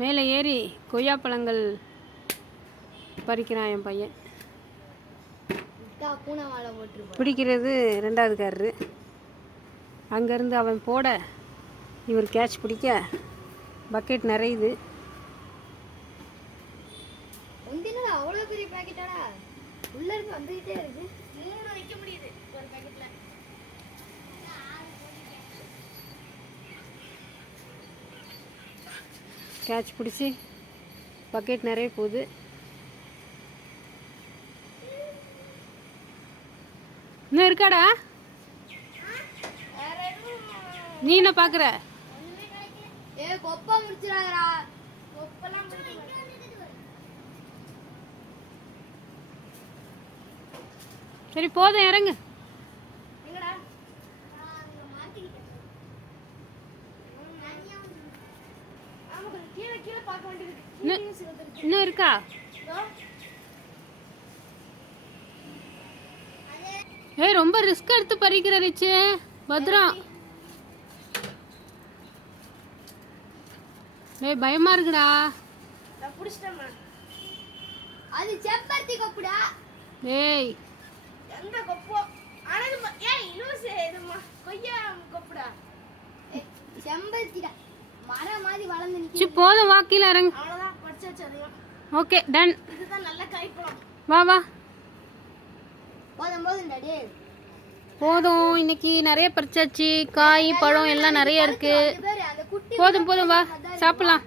மேலே ஏறி கொய்யாப்பழங்கள் பறிக்கிறான் என் பையன். பிடிக்கிறது ரெண்டாவதுக்காரரு. அங்கேருந்து அவன் போட இவர் கேட்ச் பிடிக்க பக்கெட் நிறையுது. அவ்வளோ பெரிய பேக்கெட்டாடா உள்ள இருந்து வந்துகிட்டே இருக்கு. 3 வைக்க முடியுது ஒரு பேக்கெட்ல. கேட்ச் பிடிச்சி பக்கெட் நிறைய போகுது. இன்னும் இருக்காடா? நீ என்ன பார்க்குற? கொப்பா முடிச்சிடாதடா. கொப்பெல்லாம் சரி போதும், இறங்கு. இன்னும் இருக்கா? ஏய் ரொம்ப ரிஸ்க் எடுத்து பறிக்கிற ரிச்சு, பத்ரம். ஏய் பயமா இருக்குடா. நான் புடிச்சிட்டேன். அது செம்பருத்தி கொப்புடா. ஏய் எந்த கொப்போ? ஆனது ஏய் லூசே, இதுமா கொய்யா கொப்புடா. செம்பருத்திடா. மரம் மாதிரி வளர்ந்து நிக்குது. சரி போதும், வா கீழ இறங்கு. அவ்வளவுதான், படிச்சாச்சு அதையும். Okay done. இதுதான் நல்ல காய்ப்பழம். வா வா. போதும் டாடி. போதும், இன்னைக்கு நிறைய பறிச்சாச்சு. காய் பழம் எல்லாம் நிறைய இருக்கு. போதும் போதும், வா சாப்பிடலாம்.